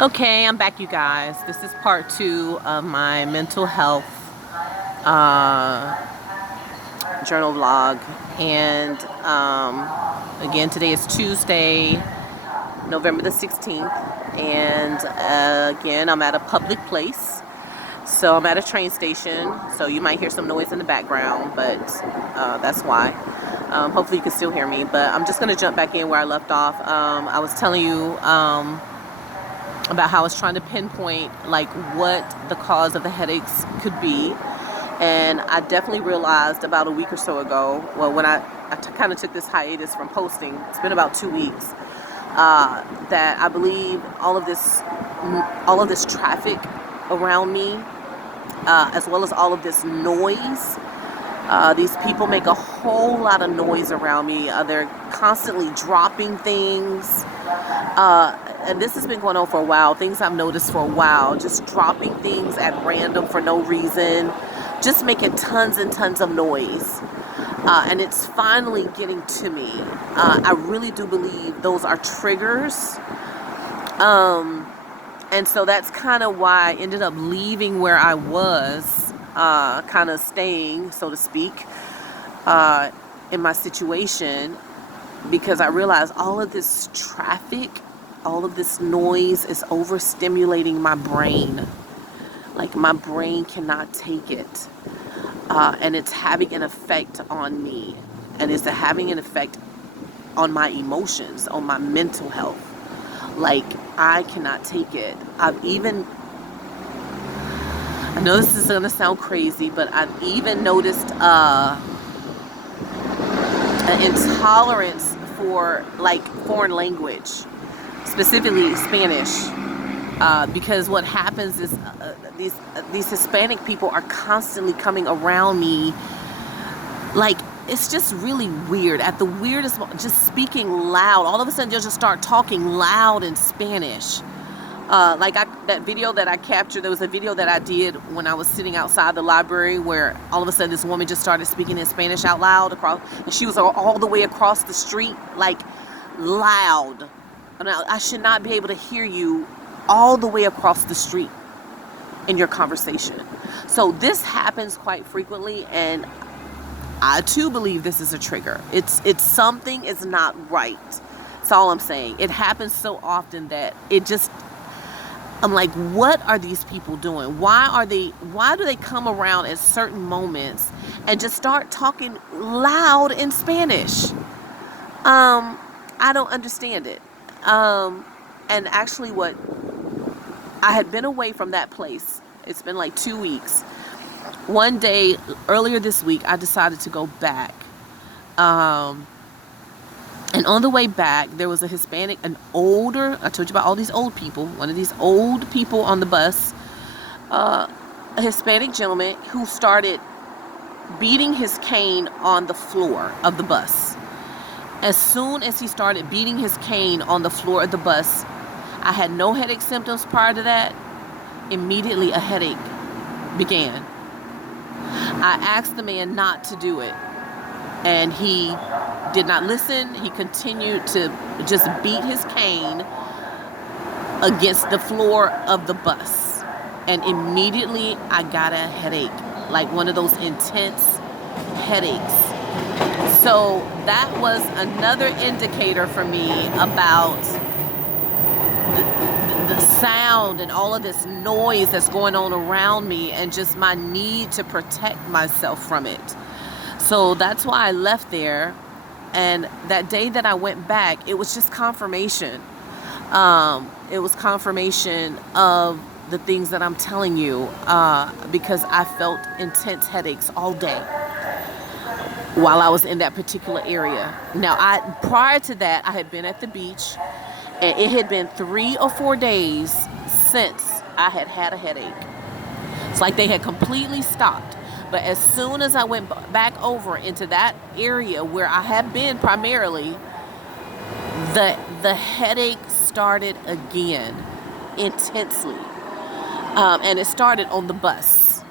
Okay, I'm back, you guys. This is part 2 of my mental health uh, journal vlog. And again, today is Tuesday, November the 16th. And again, I'm at a public place. So I'm at a train station. So you might hear some noise in the background, but that's why. Hopefully you can still hear me. But I'm just going to jump back in where I left off. I was telling you about how I was trying to pinpoint like what the cause of the headaches could be. And I definitely realized about a week or so ago, well, when I kind of took this hiatus from posting, it's been about 2 weeks, that I believe all of this traffic around me, as well as all of this noise. These people make a whole lot of noise around me. They're constantly dropping things. And this has been going on for a while. Things I've noticed for a while. Just dropping things at random for no reason. Just making tons and tons of noise. And it's finally getting to me. I really do believe those are triggers. And so that's kind of why I ended up leaving where I was, kind of staying, so to speak, in my situation, because I realized all of this traffic, all of this noise is overstimulating my brain. Like my brain cannot take it. And it's having an effect on me. And it's having an effect on my emotions, on my mental health. Like I cannot take it. I know this is going to sound crazy, but I've even noticed an intolerance for like foreign language, specifically Spanish, because what happens is these Hispanic people are constantly coming around me. Like it's just really weird. At the weirdest, just speaking loud. All of a sudden, they'll just start talking loud in Spanish. That video that I captured, there was a video that I did when I was sitting outside the library where all of a sudden this woman just started speaking in Spanish out loud and she was all the way across the street, like loud. And I should not be able to hear you all the way across the street in your conversation. So this happens quite frequently, and I too believe this is a trigger. It's something is not right. That's all I'm saying. It happens so often that I'm like, what are these people doing? Why do they come around at certain moments and just start talking loud in Spanish? I don't understand it. And actually I had been away from that place. It's been like 2 weeks. One day earlier this week, I decided to go back. And on the way back, there was a Hispanic, I told you about all these old people, one of these old people on the bus, a Hispanic gentleman who started beating his cane on the floor of the bus. As soon as he started beating his cane on the floor of the bus, I had no headache symptoms prior to that. Immediately a headache began. I asked the man not to do it, and he did not listen. He continued to just beat his cane against the floor of the bus. And immediately I got a headache, like one of those intense headaches. So that was another indicator for me about the sound and all of this noise that's going on around me, and just my need to protect myself from it. So that's why I left there. And that day that I went back, it was just confirmation. It was confirmation of the things that I'm telling you, because I felt intense headaches all day while I was in that particular area. Now, prior to that, I had been at the beach, and it had been 3 or 4 days since I had had a headache. It's like they had completely stopped. But as soon as I went back over into that area where I have been primarily, the headache started again intensely. And it started on the bus.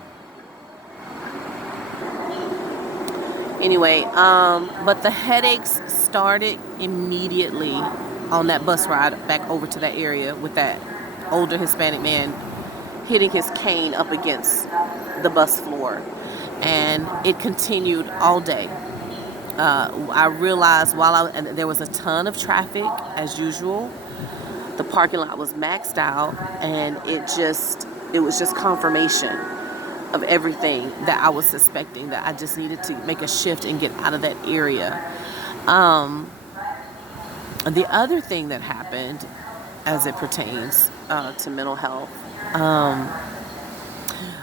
Anyway, but the headaches started immediately on that bus ride back over to that area with that older Hispanic man hitting his cane up against the bus floor. And it continued all day. I realized and there was a ton of traffic as usual. The parking lot was maxed out, and it was just confirmation of everything that I was suspecting, that I just needed to make a shift and get out of that area. The other thing that happened as it pertains to mental health,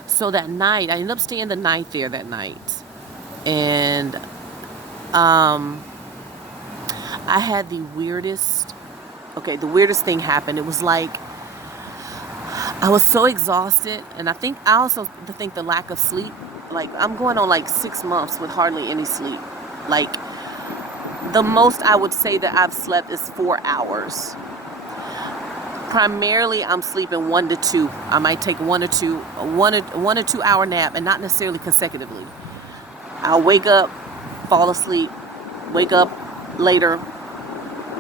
so that night, I ended up staying the night there that night. And I had the weirdest thing happened. It was like I was so exhausted, and I also think the lack of sleep. Like, I'm going on like 6 months with hardly any sleep. Like, the most I would say that I've slept is 4 hours. Primarily, I'm sleeping 1 to 2. I might take 1 or 2 hour nap, and not necessarily consecutively. I'll wake up, fall asleep, wake up later.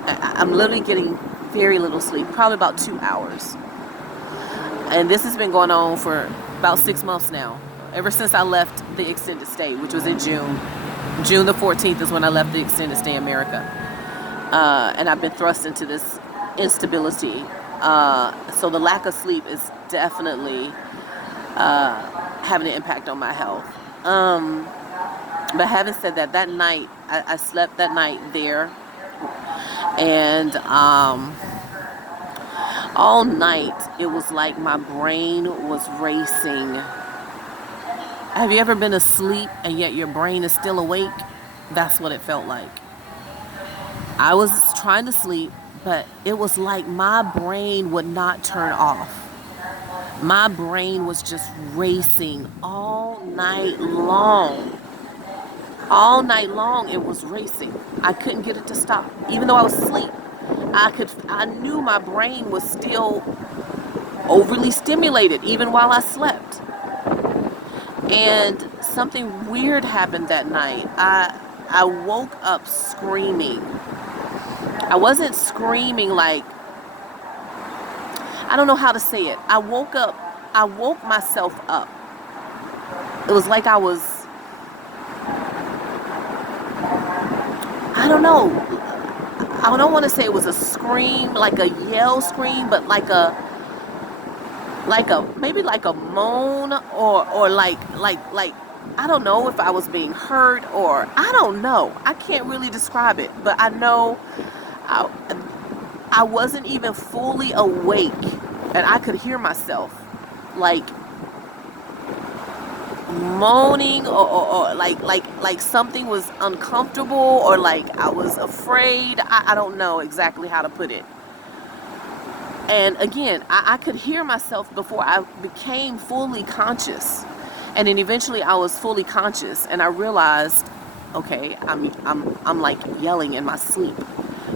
I'm literally getting very little sleep, probably about 2 hours. And this has been going on for about 6 months now, ever since I left the extended stay, which was in June. June the 14th is when I left the extended stay in America. And I've been thrust into this instability. So the lack of sleep is definitely having an impact on my health. But having said that, that night, I slept that night there. And all night, it was like my brain was racing. Have you ever been asleep and yet your brain is still awake? That's what it felt like. I was trying to sleep, but it was like my brain would not turn off. My brain was just racing all night long. All night long, it was racing. I couldn't get it to stop. Even though I was asleep, I knew my brain was still overly stimulated, even while I slept. And something weird happened that night. I woke up screaming. I wasn't screaming like, I don't know how to say it. I woke myself up. It was like I don't know. I don't want to say it was a scream, like a yell scream, but maybe like a moan, or like I don't know if I was being hurt, or I don't know. I can't really describe it, but I know I wasn't even fully awake, and I could hear myself like moaning, or like something was uncomfortable, or like I was afraid. I don't know exactly how to put it. And again, I could hear myself before I became fully conscious. And then eventually I was fully conscious, and I realized, okay, I'm like yelling in my sleep.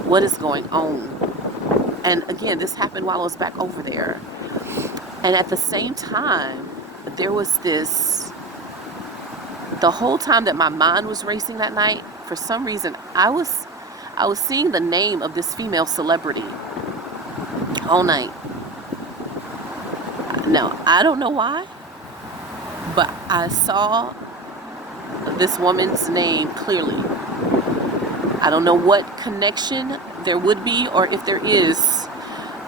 What is going on? And again, this happened while I was back over there. And at the same time, there was the whole time that my mind was racing that night, for some reason, I was seeing the name of this female celebrity all night. Now, I don't know why, but I saw this woman's name clearly. I don't know what connection there would be, or if there is,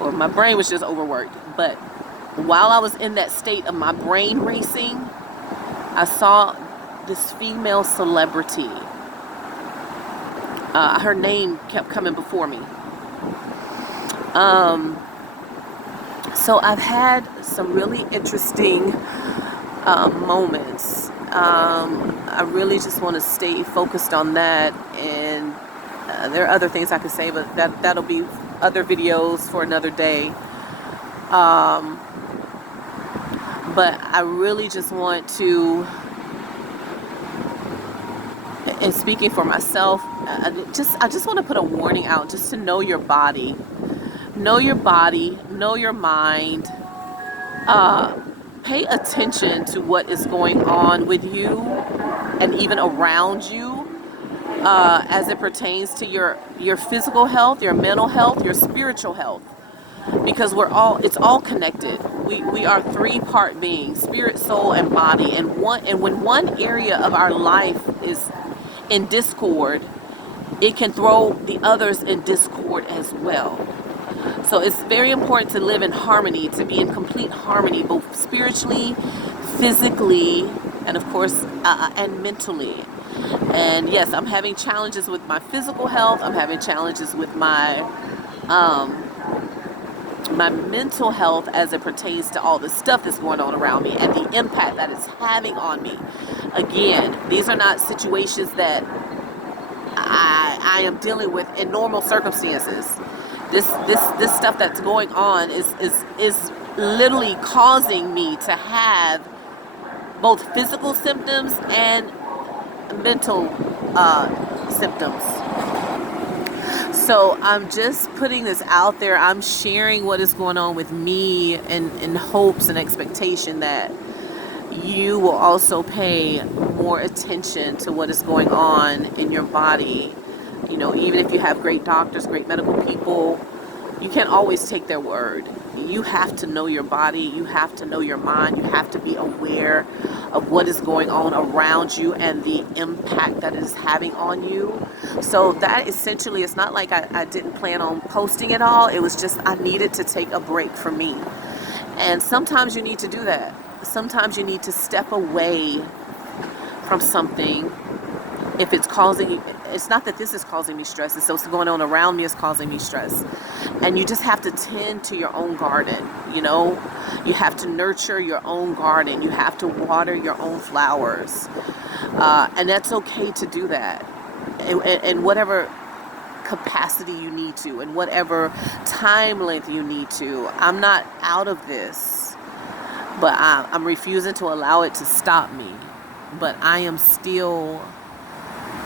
or my brain was just overworked. But while I was in that state of my brain racing, I saw this female celebrity. Her name kept coming before me. So I've had some really interesting moments. I really just want to stay focused on that, and there are other things I could say, but that'll be other videos for another day. But I really just want to, and speaking for myself, I just want to put a warning out, just to know your body. Know your body, know your mind. Pay attention to what is going on with you and even around you, as it pertains to your physical health, your mental health, your spiritual health. because it's all connected. We are three-part beings: spirit, soul, and body. And when one area of our life is in discord, it can throw the others in discord as well. So it's very important to live in harmony, to be in complete harmony, both spiritually, physically, and of course, and mentally. And yes, I'm having challenges with my physical health. I'm having challenges with um, my mental health as it pertains to all the stuff that's going on around me and the impact that it's having on me. Again, these are not situations that I am dealing with in normal circumstances. This stuff that's going on is literally causing me to have both physical symptoms and mental symptoms. So I'm just putting this out there. I'm sharing what is going on with me in hopes and expectation that you will also pay more attention to what is going on in your body. You know, even if you have great doctors, great medical people, you can't always take their word. You have to know your body. You have to know your mind. You have to be aware of what is going on around you and the impact that it is having on you. So that essentially, it's not like I didn't plan on posting it all. It was just I needed to take a break for me. And sometimes you need to do that. Sometimes you need to step away from something if it's causing you. It's not that this is causing me stress, it's what's going on around me is causing me stress. And you just have to tend to your own garden, you know? You have to nurture your own garden. You have to water your own flowers. And that's okay to do that. And whatever capacity you need to, and whatever time length you need to. I'm not out of this, but I'm refusing to allow it to stop me. But I am still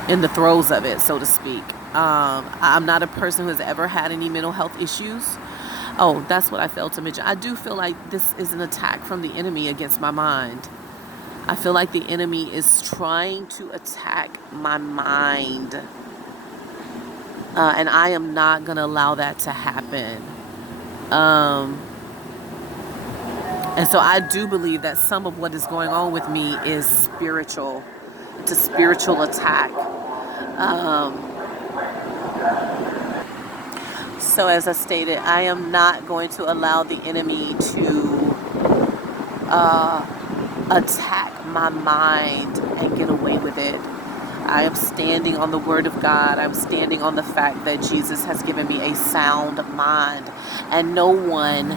in the throes of it, so to speak. I'm not a person who has ever had any mental health issues. Oh, that's what I failed to mention. I do feel like this is an attack from the enemy against my mind. I feel like the enemy is trying to attack my mind. And I am not going to allow that to happen. And so I do believe that some of what is going on with me is spiritual. It's a spiritual attack. So as I stated, I am not going to allow the enemy to attack my mind and get away with it. I am standing on the word of God. I'm standing on the fact that Jesus has given me a sound mind. And no one,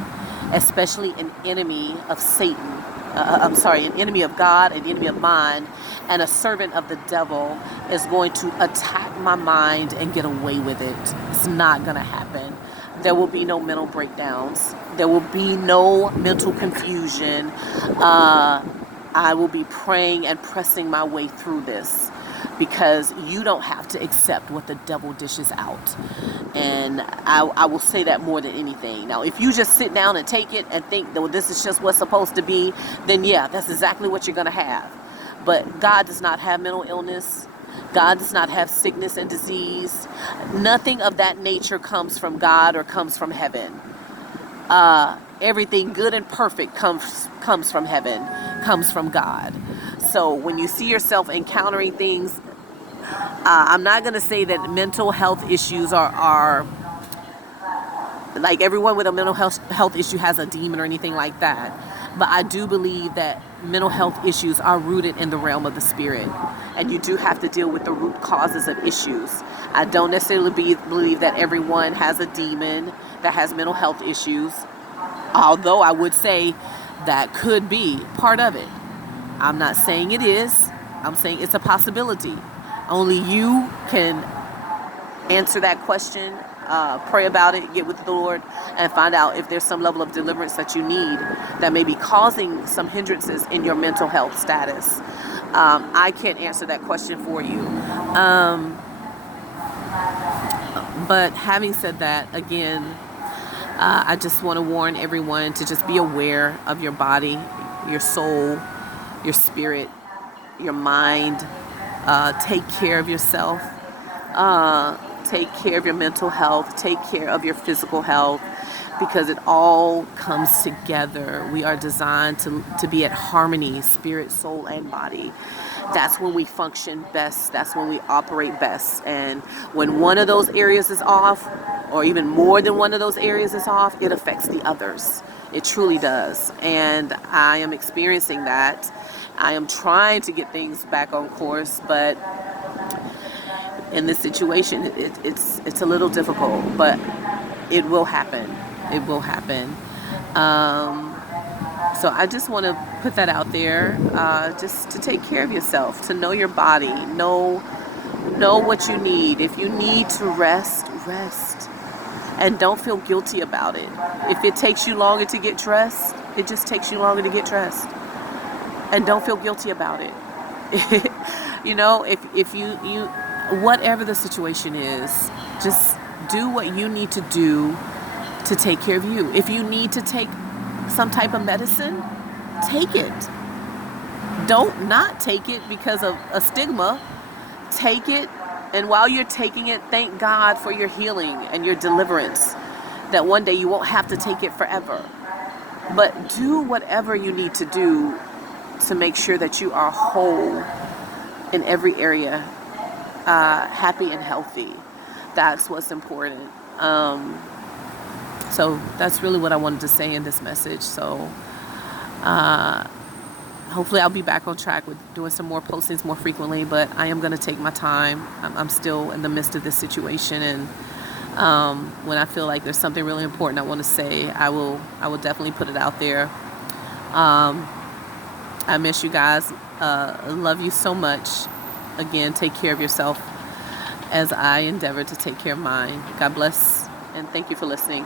especially an enemy of Satan, an enemy of God, an enemy of mine, and a servant of the devil is going to attack my mind and get away with it. It's not going to happen. There will be no mental breakdowns. There will be no mental confusion. I will be praying and pressing my way through this, because you don't have to accept what the devil dishes out. And I will say that more than anything. Now, if you just sit down and take it and think that, well, this is just what's supposed to be, then yeah, that's exactly what you're going to have. But God does not have mental illness. God does not have sickness and disease. Nothing of that nature comes from God or comes from heaven. Everything good and perfect comes from heaven, comes from God. So when you see yourself encountering things, I'm not going to say that mental health issues are like everyone with a mental health issue has a demon or anything like that. But I do believe that mental health issues are rooted in the realm of the spirit. And you do have to deal with the root causes of issues. I don't necessarily believe that everyone has a demon that has mental health issues. Although I would say that could be part of it. I'm not saying it is. I'm saying it's a possibility. Only you can answer that question, pray about it, get with the Lord, and find out if there's some level of deliverance that you need that may be causing some hindrances in your mental health status. I can't answer that question for you. But having said that, again, I just want to warn everyone to just be aware of your body, your soul, your spirit, your mind. Take care of yourself. Take care of your mental health. Take care of your physical health. because it all comes together. We are designed to be at harmony, spirit, soul, and body. That's when we function best. That's when we operate best. And when one of those areas is off, or even more than one of those areas is off, it affects the others. It truly does. And I am experiencing that. I am trying to get things back on course, but in this situation, it's a little difficult, but it will happen. It will happen. So I just want to put that out there, just to take care of yourself, to know your body, know what you need. If you need to rest, rest. And don't feel guilty about it. If it takes you longer to get dressed, it just takes you longer to get dressed. And don't feel guilty about it. You know, if you whatever the situation is, just do what you need to do to take care of you. If you need to take some type of medicine, take it. Don't not take it because of a stigma. Take it, and while you're taking it, thank God for your healing and your deliverance, that one day you won't have to take it forever. But do whatever you need to do to make sure that you are whole in every area, happy and healthy. That's what's important. So that's really what I wanted to say in this message. So hopefully I'll be back on track with doing some more postings more frequently, but I am going to take my time. I'm still in the midst of this situation, and when I feel like there's something really important I want to say, I will definitely put it out there. I miss you guys. Love you so much. Again, take care of yourself as I endeavor to take care of mine. God bless, and thank you for listening.